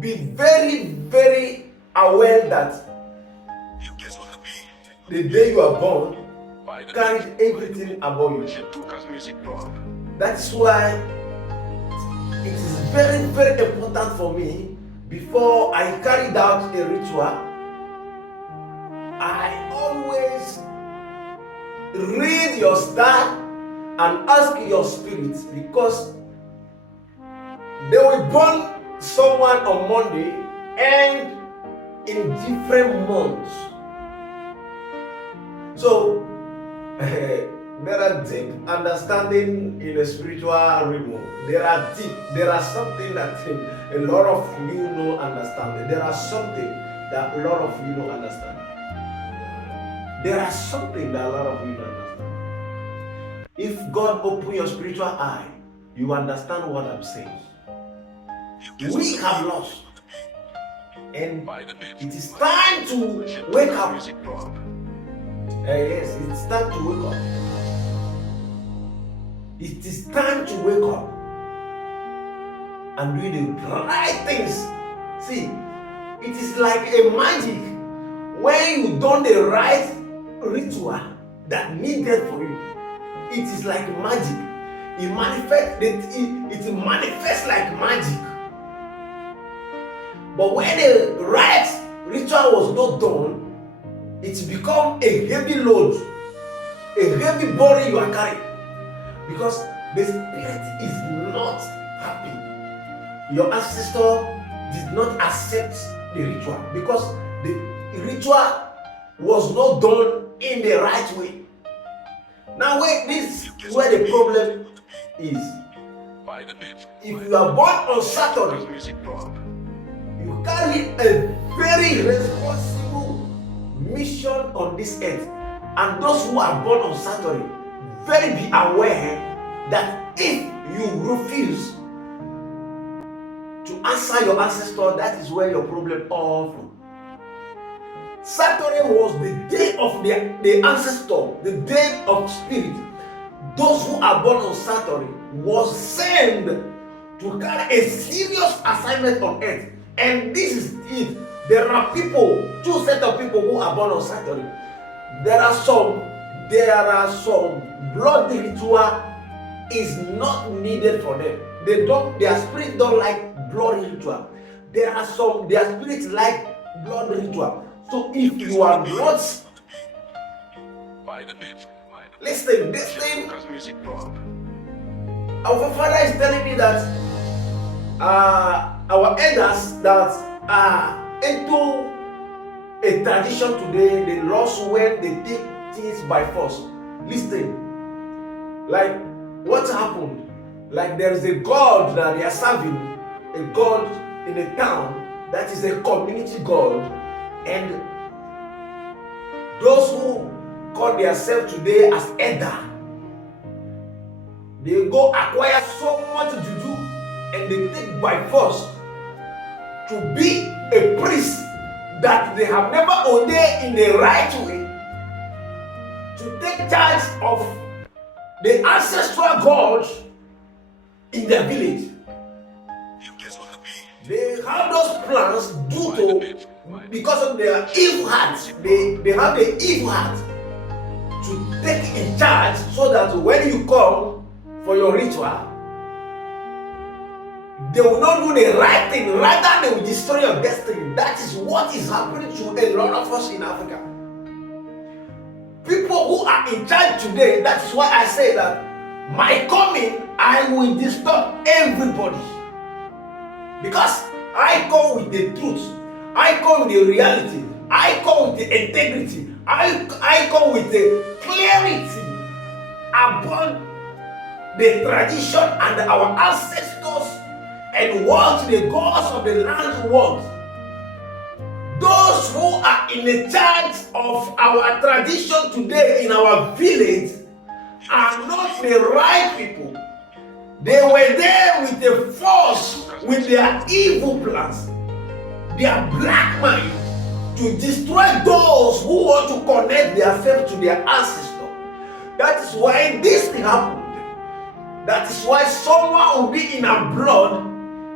be very, very aware that the day you are born carries everything about you. That's why it is very, very important for me, before I carried out a ritual, I always read your star and ask your spirit, because they will born someone on Monday and in different months. So there are deep understanding in a spiritual realm. There are something that a lot of you don't understand. There are something that a lot of you don't understand. There are something that a lot of you don't understand. If God open your spiritual eye, you understand what I'm saying. We have lost, and it is time to wake up. Yes, it's time to wake up. It is time to wake up and do the right things. See, it is like a magic. When you done the right ritual that needed for you, it is like magic. It manifests like magic. But when the right ritual was not done, it's become a heavy load, a heavy burden you are carrying, because the spirit is not happy. Your ancestor did not accept the ritual because the ritual was not done in the right way. Now, this is where the problem is. If you are born on Saturday, you carry a very responsible mission on this earth. And those who are born on Saturday, very be aware that if you refuse to answer your ancestor, that is where your problem all from. Saturday was the day of the ancestor, the day of spirit. Those who are born on Saturday was sent to carry a serious assignment on earth. And this is it. There are two sets of people who are born on Saturday. There are some blood ritual is not needed for them. Their spirit don't like blood ritual. There are some, their spirits like blood ritual. So if you are not, listen, this thing, our father is telling me that our elders that are into a tradition today, they lost when they take things by force. Listen, like what happened? Like there is a God that they are serving, a God in a town that is a community God, and those who call themselves today as elder, they go acquire so much juju and they take by force to be a priest that they have never ordained in the right way, to take charge of the ancestral gods in their village. They have those plans because of their evil hearts. They have the evil heart to take in charge, so that when you come for your ritual, they will not do the right thing, rather they will destroy your destiny. That is what is happening to a lot of us in Africa. People who are in charge today, that is why I say that my coming, I will disturb everybody. Because I come with the truth, I come with the reality, I come with the integrity, I come with the clarity about the tradition and our ancestors and what the gods of the land want. Those who are in the charge of our tradition today in our village are not the right people. They were there with the force, with their evil plans, their black mind, to destroy those who want to connect themselves to their ancestor. That is why this thing happened. That is why someone will be in our blood,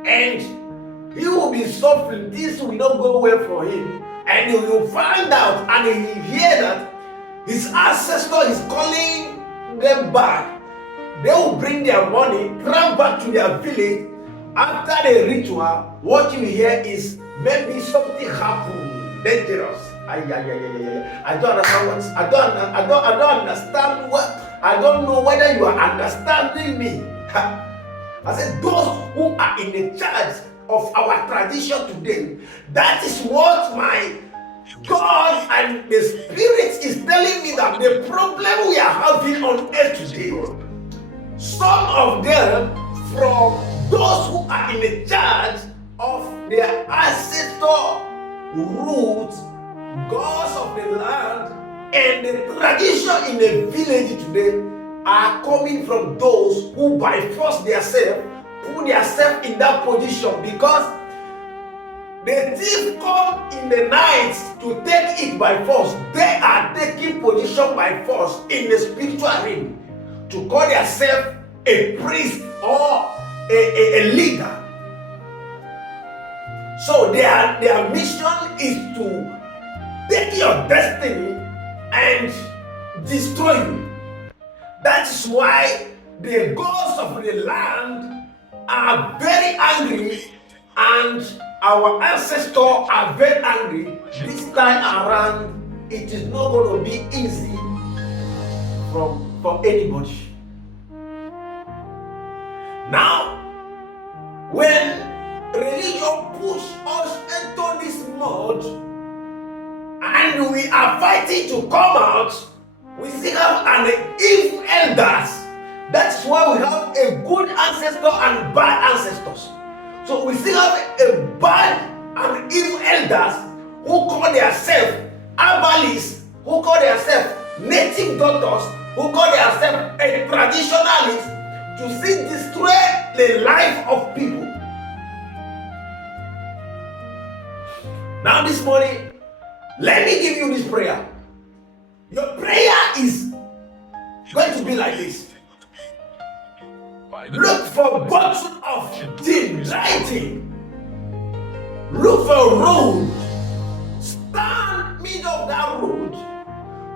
and he will be suffering. This will not go well for him. And he will find out and he will hear that his ancestor is calling them back. They will bring their money, come back to their village. After the ritual, what you hear is maybe something happened, dangerous. I don't understand I don't understand what. I don't know whether you are understanding me. I said those who are in the charge of our tradition today, that is what my God and the Spirit is telling me, that the problem we are having on earth today, some of them from those who are in the charge of their ancestor roots, gods of the land, and the tradition in the village today are coming from those who by force themselves put themselves in that position, because the thief come in the night to take it by force. They are taking position by force in the spiritual realm to call themselves a priest or a leader. So their mission is to take your destiny and destroy you. That is why the gods of the land are very angry, and our ancestors are very angry. This time around, it is not going to be easy for anybody. Now, when religion push us into this mode and we are fighting to come out, we still have an evil elders. That's why we have a good ancestor and bad ancestors. So we still have a bad and evil elders who call themselves herbalists, who call themselves native doctors, who call themselves a traditionalist, to see destroy the life of people. Now this morning, let me give you this prayer. Your prayer is going to be like this. Look for a bottle of delighting. Look for a road. Stand middle of that road.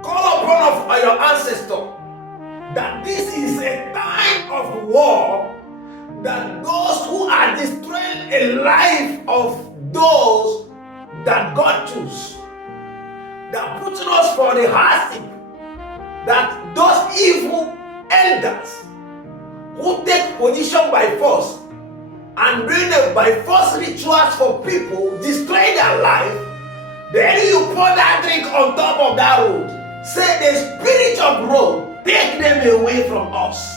Call upon your ancestor that this is a time of war, that those who are destroying a life of those that God chose, that putting us for the hardship, that those evil elders who take position by force and doing by force rituals for people, destroy their life, then you pour that drink on top of that road. Say the spirit of road, take them away from us.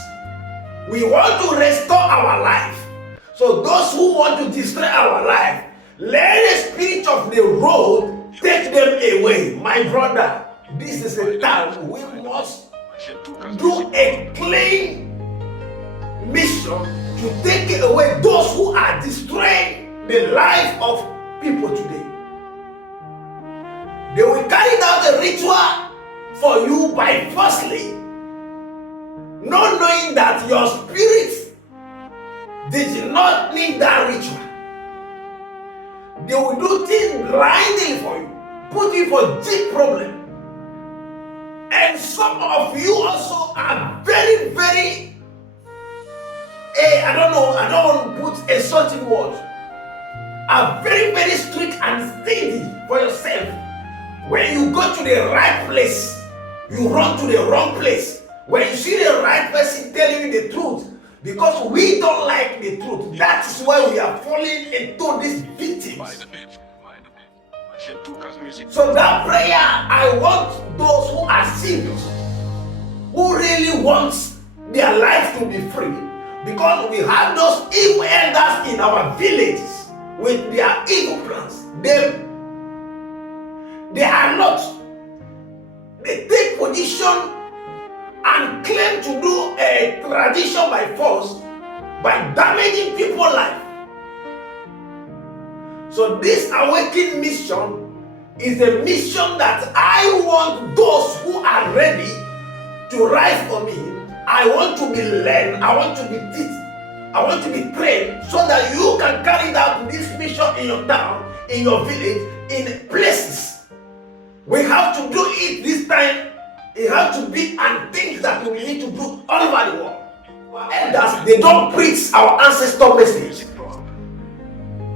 We want to restore our life. So those who want to destroy our life, let the spirit of the road take them away. My brother, this is a time we must do a clean mission to take away those who are destroying the life of people today. They will carry out a ritual for you by forcefully, not knowing that your spirit did not need that ritual. They will do things blindly for you, put you for deep problem. And some of you also are very, very, I don't want to put a certain word, are very, very strict and stingy for yourself. When you go to the right place, you run to the wrong place. When you see the right person telling you the truth, because we don't like the truth, that is why we are falling into these victims. So that prayer, I want those who are serious, who really want their life to be free, because we have those evil elders in our villages with their evil plans. They are not. They take position and claim to do a tradition by force by damaging people's life. So this awakening mission is a mission that I want those who are ready to rise for me. I want to be led, I want to be taught, I want to be trained, so that you can carry out this mission in your town, in your village, in places. We have to do it this time. It has to be and things that we need to do all over the world. Our elders, they don't preach our ancestor message.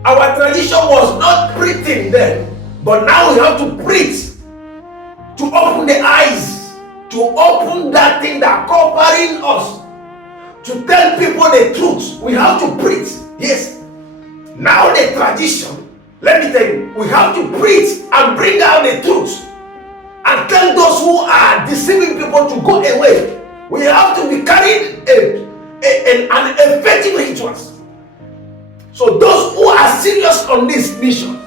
Our tradition was not preaching then, but now we have to preach to open the eyes, to open that thing that covering us, to tell people the truth. We have to preach. Yes. Now the tradition, let me tell you, we have to preach and bring out the truth and tell those who are deceiving people to go away. We have to be carrying an effective rituals. So those who are serious on this mission,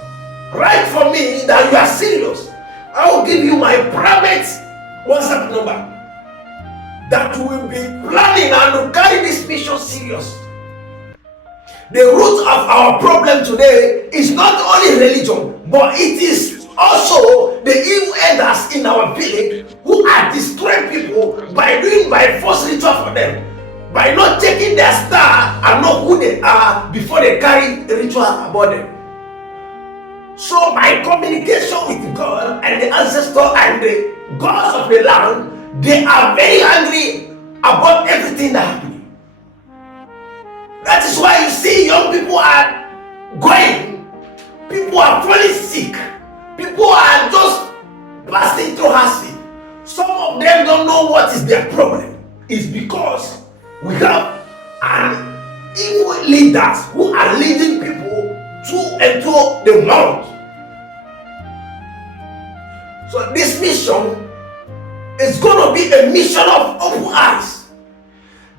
write for me that you are serious. I will give you my private WhatsApp number that will be planning and to carry this mission serious. The root of our problem today is not only religion, but it is also the evil elders in our village who are destroying people by force ritual for them, by not taking their star and know who they are before they carry the ritual about them. So my communication with God and the ancestor and the gods of the land, they are very angry about everything that happened. That is why you see young people are going, people are falling sick, people are just passing through hardship. Some of them don't know what is their problem. It's because we have evil leaders who are leading people to and to the mount. So this mission is going to be a mission of open eyes.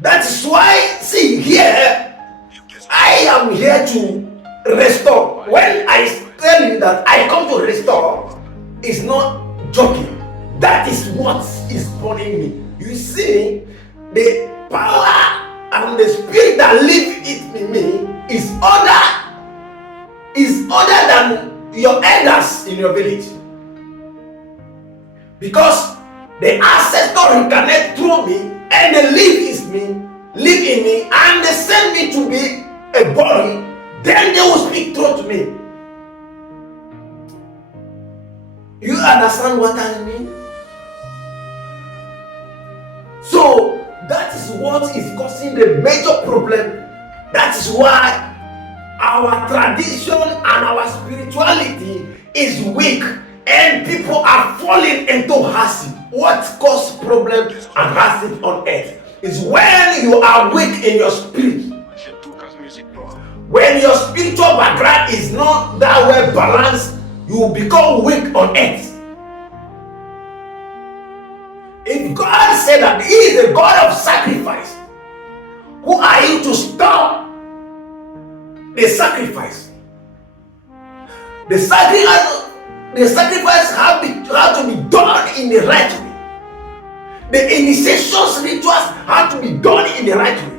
That is why, see here, I am here to restore. When I tell you that I come to restore, it's not joking. That is what is burning me. You see, the power and the spirit that live in me is other than your elders in your village. Because the ancestor incarnate through me and they live in me, and they send me to be a body, then they will speak truth to me. You understand what I mean? So that is what is causing the major problem. That is why our tradition and our spirituality is weak and people are falling into hardship. What causes problem and hardship on earth is when you are weak in your spirit. When your spiritual background is not that well balanced, you will become weak on earth. If God said that He is a God of sacrifice, who are you to stop the sacrifice? The sacrifice have to be done in the right way. The initiation rituals have to be done in the right way.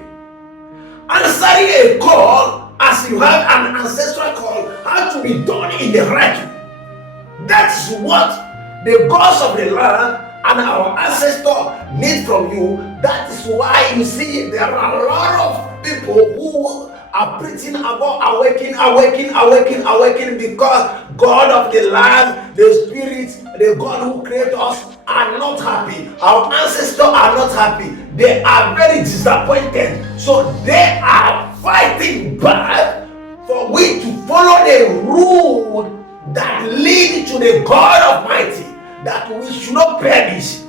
Answering a call, as you have an ancestral call, have to be done in the right way. That's what the gods of the land and our ancestors need from you. That is why you see there are a lot of people who are preaching about awakening, because God of the land, the spirit, the God who created us are not happy. Our ancestors are not happy. They are very disappointed. So they are fighting back for we to follow the rule that lead to the God Almighty, that we should not perish,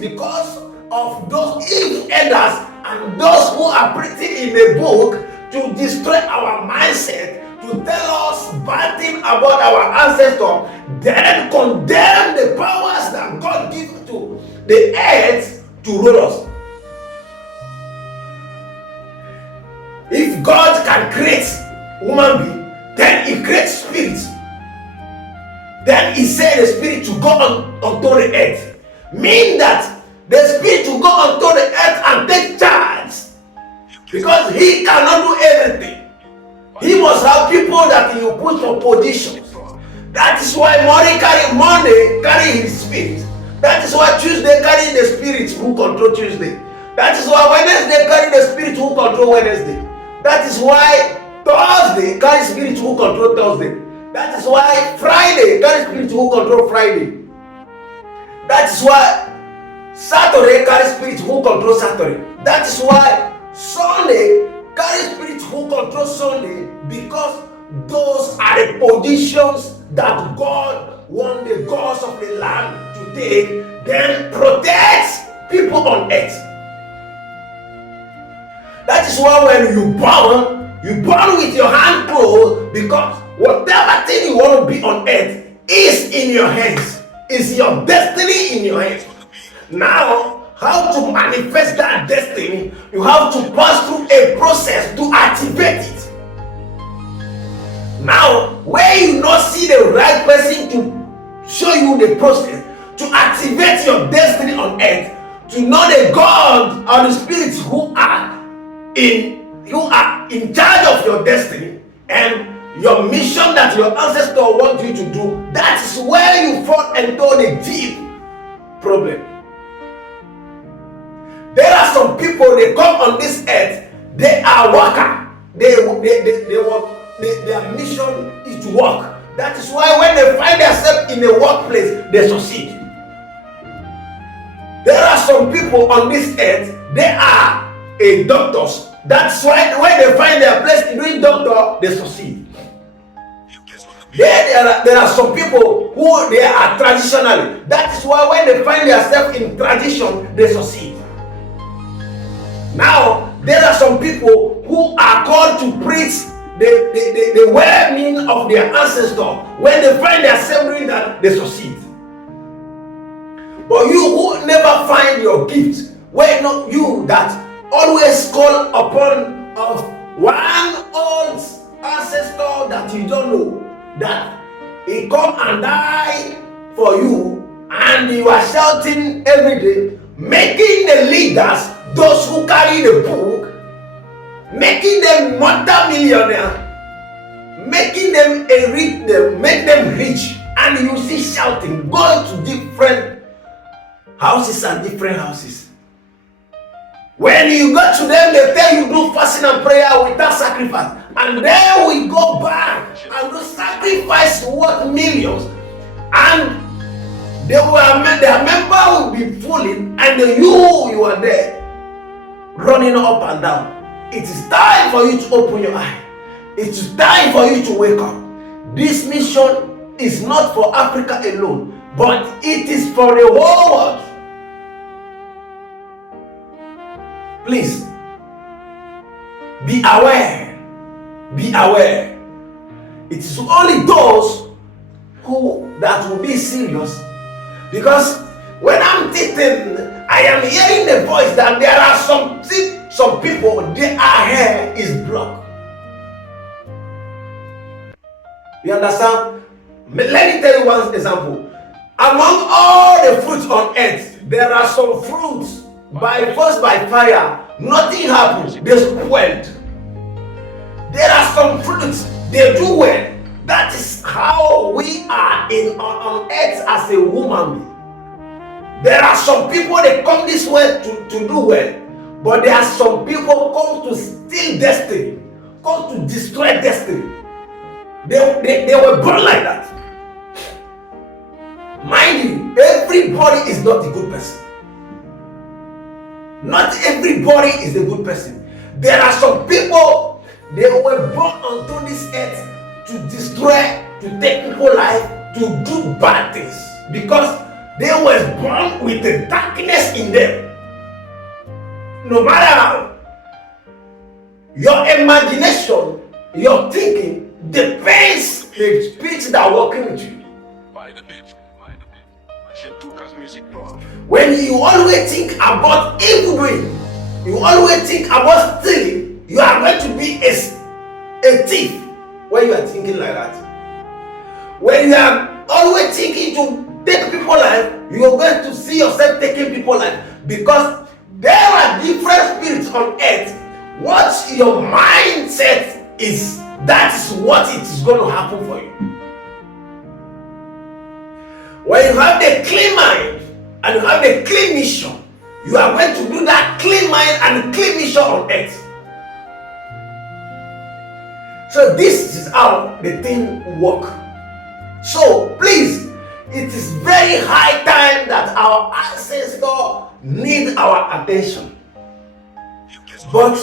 because of those evil elders and those who are preaching in the book to destroy our mindset, to tell us bad things about our ancestors, then condemn the powers that God gives to the earth to rule us. If God can create human being, then He creates spirits. Then He said the spirit to go onto the earth. Mean that the spirit to go onto the earth and take charge, because He cannot do everything. He must have people that He will put for positions. That is why Monday carry his spirit. That is why Tuesday carry the spirit who control Tuesday. That is why Wednesday carry the spirit who control Wednesday. That is why Thursday carry spirit who control Thursday. That is why Friday carry spirit who control Friday. That is why Saturday carry spirit who control Saturday. That is why Sunday carry spirit who control Sunday, because those are the positions that God wants the gods of the land to take, then protect people on earth. That is why when you born with your hand closed, because whatever thing you want to be on earth is in your hands, is your destiny in your hands. Now, how to manifest that destiny? You have to pass through a process to activate it. Now, where you not see the right person to show you the process to activate your destiny on earth, to know the God or the spirits who are in charge of your destiny and your mission that your ancestor want you to do, that is where you fall into the deep problem. There are some people, they come on this earth, they are worker. Their mission is to work. That is why when they find themselves in a workplace, they succeed. There are some people on this earth, they are a doctors. That's why when they find their place in doing doctor, they succeed. There are some people who they are traditionally. That is why when they find themselves in tradition, they succeed. Now, there are some people who are called to preach the well-being of their ancestors. When they find themselves doing that, they succeed. But you who never find your gift, where not you that always call upon of one old ancestor that you don't know, that he come and die for you, and you are shouting every day, making the leaders, those who carry the book, making them multi-millionaire, making them make them rich, and you see shouting, going to different houses and different houses. When you go to them, they tell you do fasting and prayer without sacrifice. And then we go back and do sacrifice worth millions. And their member will be fooling, and you are there running up and down. It is time for you to open your eye. It is time for you to wake up. This mission is not for Africa alone, but it is for the whole world. Please, be aware. Be aware. It is only those who that will be serious. Because when I'm teaching, I am hearing the voice that there are some people, their hair is blocked. You understand? Let me tell you one example. Among all the fruits on earth, there are some fruits by force, by fire, nothing happens. They spoiled. There are some fruits, they do well. That is how we are on earth as a woman. There are some people that come this way to do well, but there are some people come to steal destiny, come to destroy destiny. They were born like that. Mind you, everybody is not a good person. Not everybody is a good person. There are some people, they were born onto this earth to destroy, to take people's life, to do bad things, because they were born with the darkness in them. No matter how, your imagination, your thinking depends the speech that are working with you. When you always think about evil doing, you always think about stealing, you are going to be a thief when you are thinking like that. When you are always thinking to take people's life, you are going to see yourself taking people's life, because there are different spirits on earth. What your mindset is, that is what it is going to happen for you. When you have the clean mind and you have the clean mission, you are going to do that clean mind and clean mission on earth. So this is how the thing work. So please, it is very high time that our ancestors need our attention. But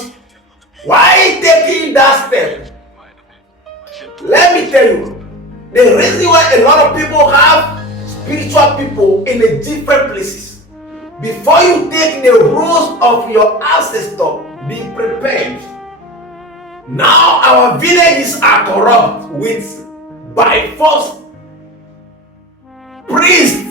why taking that step? Let me tell you, the reason why a lot of people have spiritual people in a different places. Before you take the rules of your ancestor, be prepared. Now our villages are corrupt with by force priests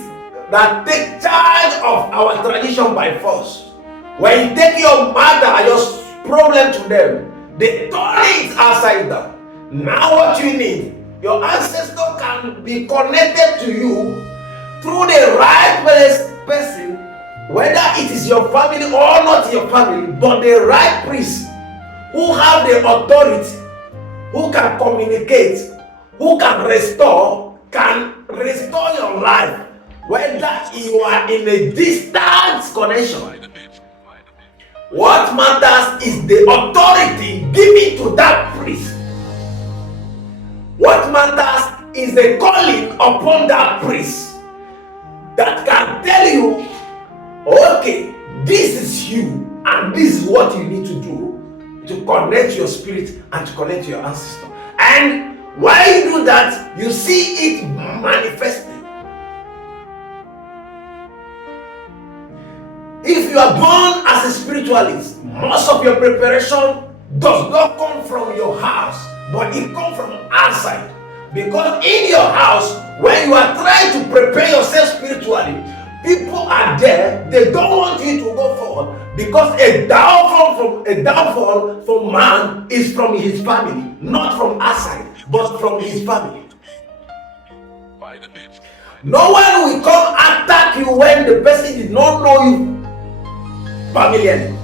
that take charge of our tradition by force. When you take your matter, your problem to them, they turn it upside down. Now what you need, your ancestor can be connected to you through the right person, whether it is your family or not your family, but the right priest who have the authority, who can communicate, who can restore your life, whether you are in a distant connection. What matters is the authority given to that priest. What matters is the calling upon that priest that can tell you, okay, this is you and this is what you need to do to connect your spirit and to connect your ancestor. And while you do that, you see it manifesting. If you are born as a spiritualist, most of your preparation does not come from your house, but it comes from outside. Because in your house, when you are trying to prepare yourself spiritually, people are there, they don't want you to go forward. Because a downfall from man is from his family, not from outside, but from his family. No one will come attack you when the person did not know you familiarly.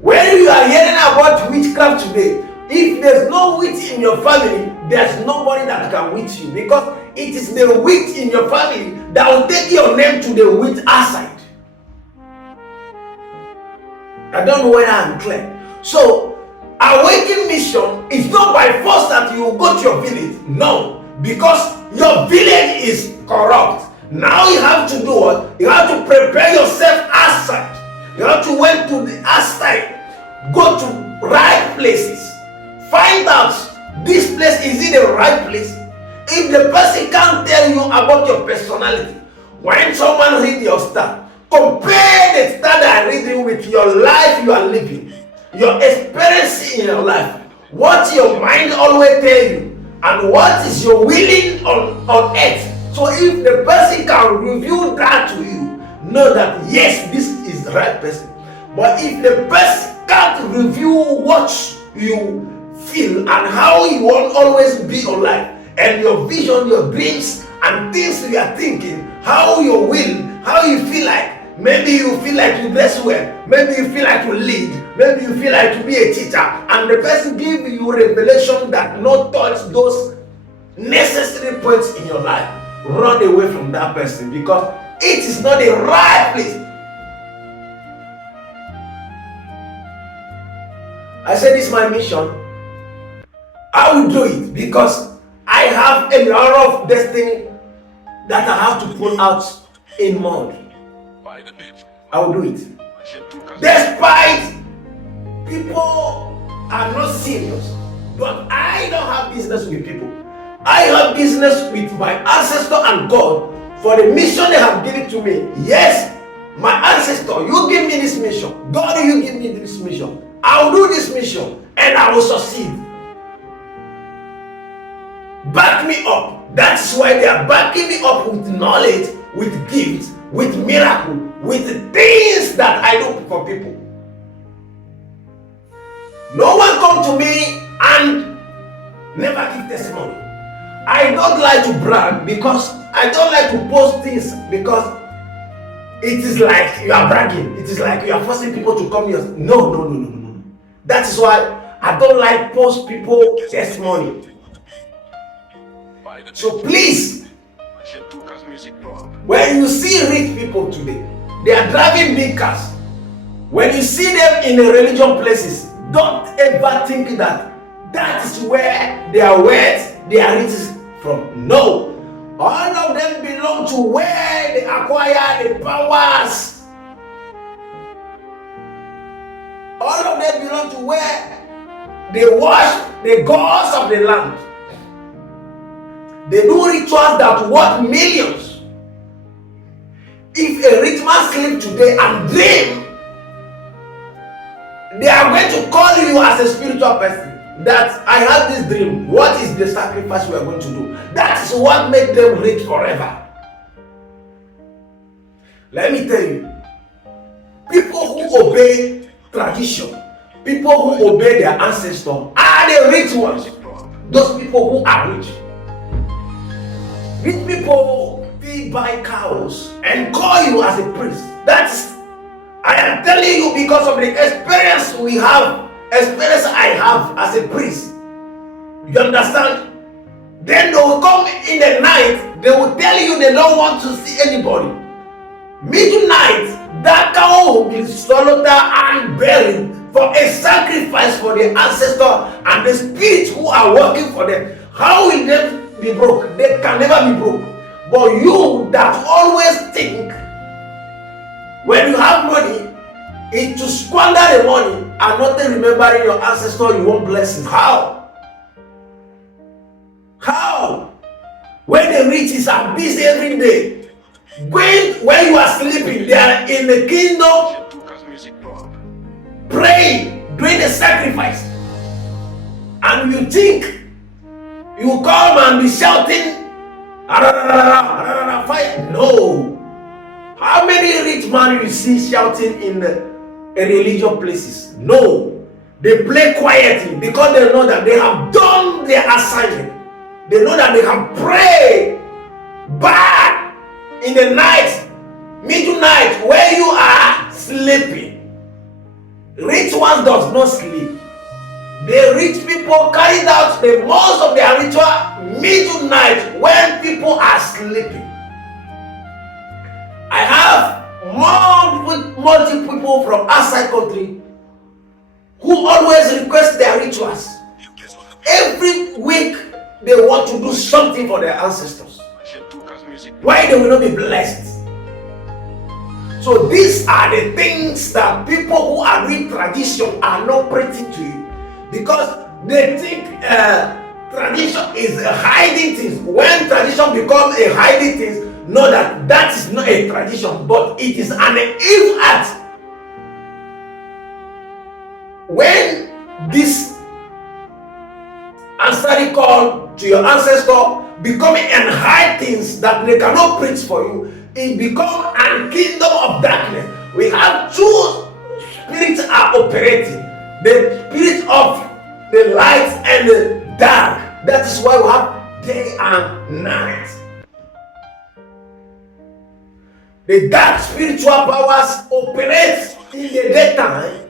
When you are hearing about witchcraft today, if there's no witch in your family, there's nobody that can witch you, because it is the witch in your family that will take your name to the witch outside. I don't know whether I'm clear. So, awakening mission is not by force that you will go to your village. No, because your village is corrupt. Now you have to do what? You have to prepare yourself outside. You have to went to the outside. Go to right places. Find out this place, is it the right place? If the person can't tell you about your personality, when someone read your star, compare the star that are reading with your life you are living, your experience in your life, what your mind always tell you, and what is your willing on earth. So if the person can reveal that to you, know that yes, this is the right person. But if the person can't reveal what you feel and how you want always be your life, and your vision, your dreams, and things you are thinking, how your will, how you feel like, maybe you feel like you dress well, maybe you feel like to lead, maybe you feel like to be a teacher, and the person give you revelation that not touch those necessary points in your life, run away from that person, because it is not the right place. I said this is my mission. I will do it because I have a lot of destiny that I have to pull out in mud. I will do it. Despite people are not serious, but I don't have business with people. I have business with my ancestor and God for the mission they have given to me. Yes, my ancestor, you give me this mission. God, you give me this mission. I will do this mission and I will succeed. Back me up. That's why they are backing me up with knowledge, with gifts, with miracle, with things that I do for people. No one come to me and never give testimony. I don't like to brag because I don't like to post things because it is like you are bragging. It is like you are forcing people to come here. No. That is why I don't like post people testimony. So please, when you see rich people today, they are driving big cars. When you see them in the religion places, don't ever think that that is where their words, their riches from. No. All of them belong to where they acquire the powers. All of them belong to where they worship the gods of the land. They do rituals that worth millions. If a rich man sleep today and dream, they are going to call you as a spiritual person. That I have this dream. What is the sacrifice we are going to do? That is what makes them rich forever. Let me tell you, people who obey tradition, people who obey their ancestors are the rich ones. Those people who are rich. Rich people will buy cows and call you as a priest. That's, I am telling you because of the experience I have as a priest. You understand? Then they will come in the night, they will tell you they don't want to see anybody. Midnight, that cow will be slaughtered and buried for a sacrifice for the ancestor and the spirits who are working for them. How will they be broke? They can never be broke. But you that always think when you have money, it's to squander the money and not remembering your ancestor, you want blessings. How? How? When the riches are busy every day, when you are sleeping, they are in the kingdom praying, doing a sacrifice, and you think you come and be shouting fire. No. How many rich men you see shouting in religious places? No. They play quietly because they know that they have done their assignment. They know that they have prayed back in the night, midnight, where you are sleeping. Rich ones does not sleep. The rich people carried out the most of their ritual midnight when people are sleeping. I have multiple people from outside country who always request their rituals. Every week they want to do something for their ancestors. Why they will not be blessed? So these are the things that people who are doing tradition are not pressing to you, because they think tradition is a hiding things. When tradition becomes a hiding things, know that that is not a tradition, but it is an evil act. When this answering call to your ancestor becoming and hide things that they cannot preach for you, it becomes a kingdom of darkness. We have two spirits are operating: the spirit of the light and the dark. That is why we have day and night. The dark spiritual powers operate in the daytime,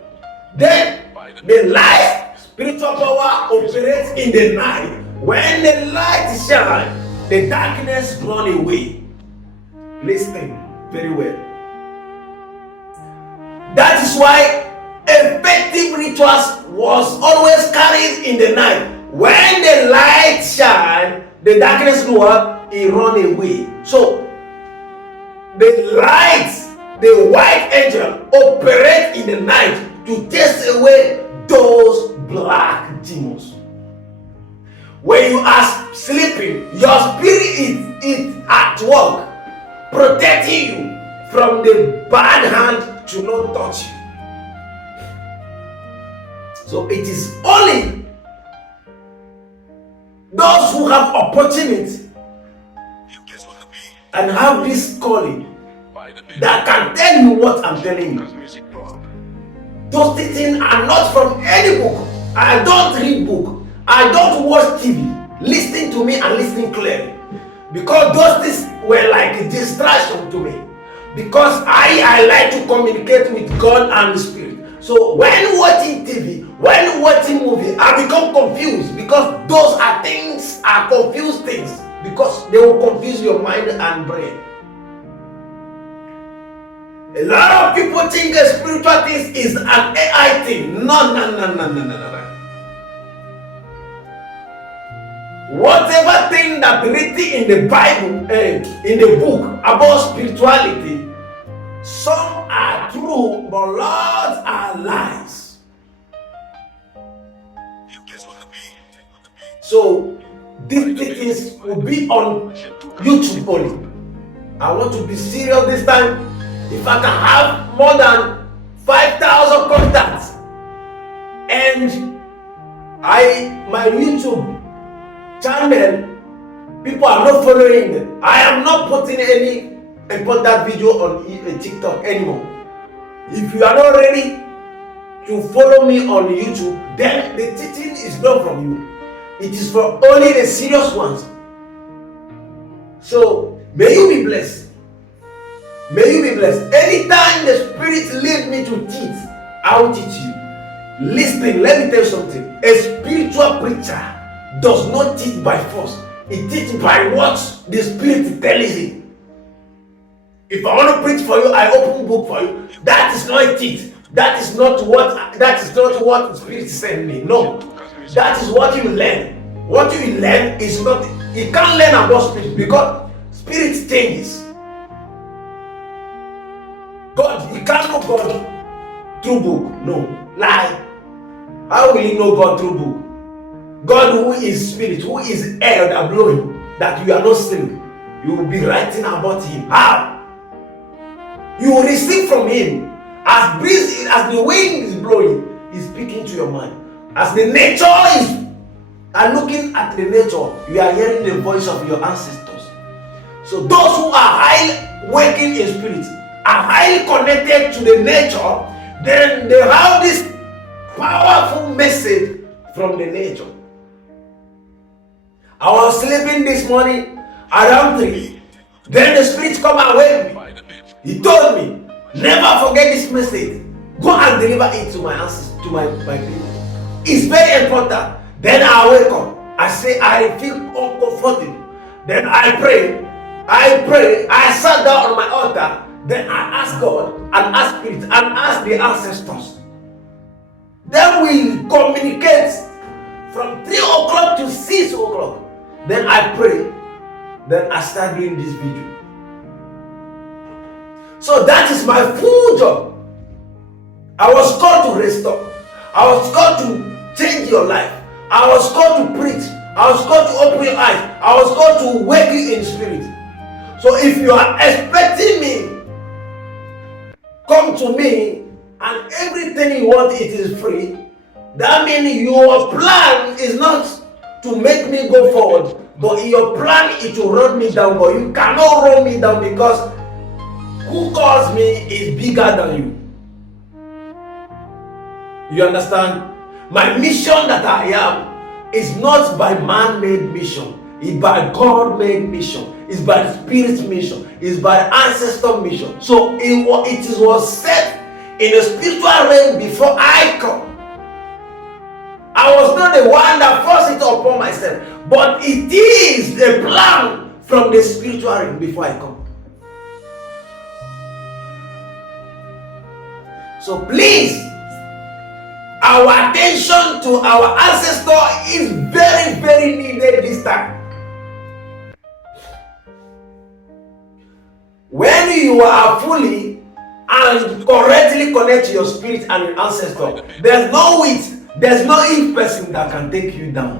then the light spiritual power operates in the night. When the light shines, the darkness run away. Listen very well. That is why effective rituals was always carried in the night. When the light shines, the darkness go up, it run away. So the light, the white angel, operate in the night to chase away those black demons. When you are sleeping, your spirit is at work, protecting you from the bad hand to not touch you. So it is only those who have opportunity and have this calling that can tell you what I'm telling you. Those things are not from any book. I don't read book. I don't watch TV. Listen to me and listen clearly. Because those things were like a distraction to me. Because I like to communicate with God and the Spirit. So when watching TV, when watching movie, I become confused, because those are things, are confused things. Because they will confuse your mind and brain. A lot of people think a spiritual thing is an AI thing. No. Whatever thing that written in the Bible, in the book about spirituality, some are true, but lots are lies. So these things will be on YouTube only. I want to be serious this time. If I can have more than 5,000 contacts, and my YouTube channel, people are not following them. I am not putting any important video on TikTok anymore. If you are not ready to follow me on YouTube, then the teaching is not from you. It is for only the serious ones. So may you be blessed. May you be blessed. Anytime the Spirit leads me to teach, I will teach you. Listen, let me tell you something. A spiritual preacher does not teach by force. He teaches by what the Spirit tells him. If I want to preach for you, I open book for you. That is not a teach. That is not what the Spirit sent me. No. That is what you learn. What you learn is not, you can't learn about Spirit because Spirit changes. God, you can't know God through book. No. Lie. How will you know God through book? God who is Spirit, who is air that blowing, that you are not sleeping, you will be writing about Him. How? You will receive from Him. As breeze, as the wind is blowing, He's speaking to your mind. As the nature is, and looking at the nature, you are hearing the voice of your ancestors. So those who are highly working in spirit, are highly connected to the nature, then they have this powerful message from the nature. I was sleeping this morning around 3. Then the Spirit come and wake me. He told me, never forget this message. Go and deliver it to my ancestors, to my people. It's very important. Then I wake up. I say, I feel uncomfortable. Then I pray. I sat down on my altar. Then I ask God and ask Spirit and ask the ancestors. Then we communicate from 3 o'clock to 6 o'clock. Then I pray. Then I start doing this video. So that is my full job. I was called to restore. I was called to change your life. I was called to preach. I was called to open your eyes. I was called to wake you in spirit. So if you are expecting me, come to me and everything you want, it is free. That means your plan is not to make me go forward, but your plan is to run me down. But you cannot run me down because who calls me is bigger than you. You understand? My mission that I am is not by man-made mission. It's by God-made mission. It's by Spirit's mission. It's by ancestor mission. So it was set in a spiritual realm before I come. I was not the one that forced it upon myself, but it is a plan from the spiritual realm before I come. So please, our attention to our ancestor is very, very needed this time. When you are fully and correctly connect to your spirit and your ancestor, there's no wit, there's no if person that can take you down.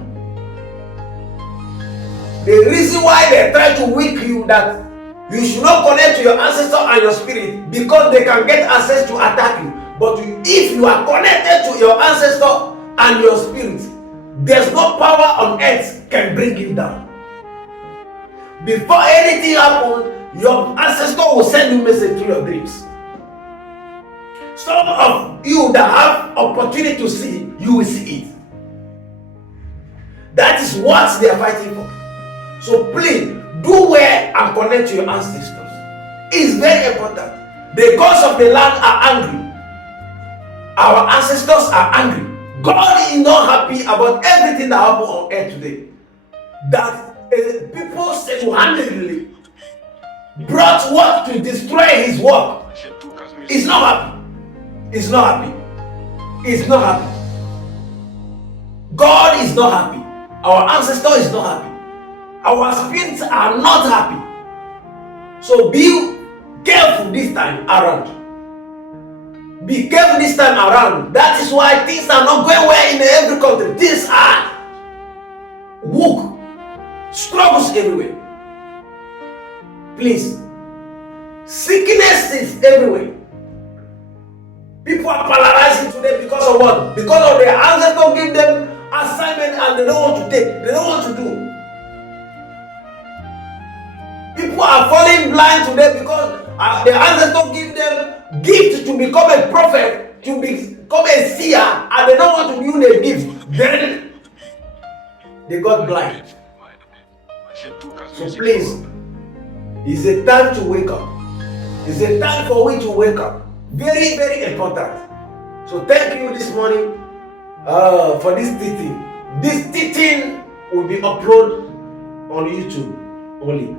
The reason why they try to weak you that you should not connect to your ancestor and your spirit because they can get access to attack you. But if you are connected to your ancestor and your spirit, there's no power on earth can bring you down. Before anything happens, your ancestor will send you message through your dreams. Some of you that have opportunity to see, you will see it. That is what they are fighting for. So please, do well and connect to your ancestors. It's very important. The gods of the land are angry. Our ancestors are angry. God is not happy about everything that happened on earth today. That people single-handedly brought work to destroy his work. He's not happy. He's not happy. He's not happy. God is not happy. Our ancestor is not happy. Our spirits are not happy. So be careful this time around. Be careful this time around. That is why things are not going well in every country. Things are woke. Struggles everywhere. Please. Sickness is everywhere. People are paralyzing today because of what? Because of their ancestors give them assignment and they don't want to take. They don't want to do. People are falling blind today because their ancestors give them gift to become a prophet, to become a seer, and they don't want to use their gift. Then they got blind. So please, it's a time to wake up. It's a time for we to wake up. Very, very important. So thank you this morning for this teaching. This teaching will be uploaded on YouTube only.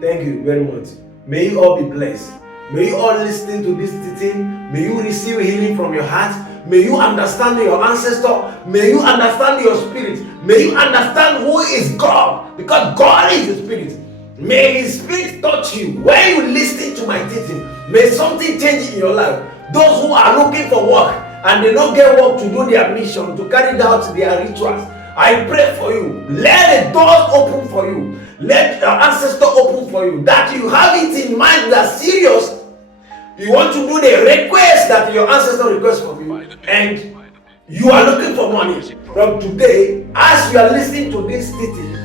Thank you very much. May you all be blessed. May you all listen to this teaching. May you receive healing from your heart. May you understand your ancestor. May you understand your spirit. May you understand who is God. Because God is the spirit. May His spirit touch you. When you listen to my teaching, may something change in your life. Those who are looking for work and they don't get work to do their mission, to carry out their rituals, I pray for you. Let the doors open for you. Let your ancestor open for you. That you have it in mind that serious. You want to do the request that your ancestor requests from you. And you are looking for money. From today, as you are listening to this teaching,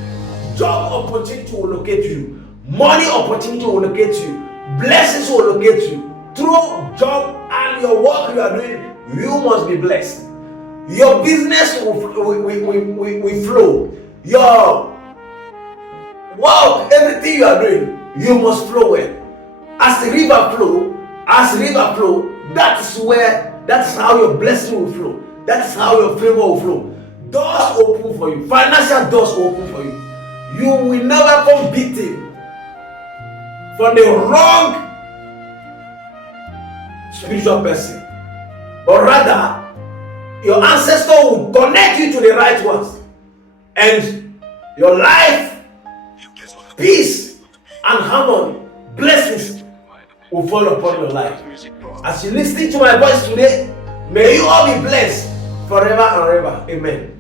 job opportunity will locate you. Money opportunity will locate you. Blessings will locate you. Through job and your work you are doing, you must be blessed. Your business will flow. Your work, everything you are doing, you must flow well. As the river flow, that is how your blessing will flow. That is how your favor will flow. Doors open for you. Financial doors open for you. You will never come beaten from the wrong spiritual person, but rather your ancestor will connect you to the right ones, and your life, peace and harmony, blessings will fall upon your life. As you listen to my voice today, may you all be blessed forever and ever. Amen.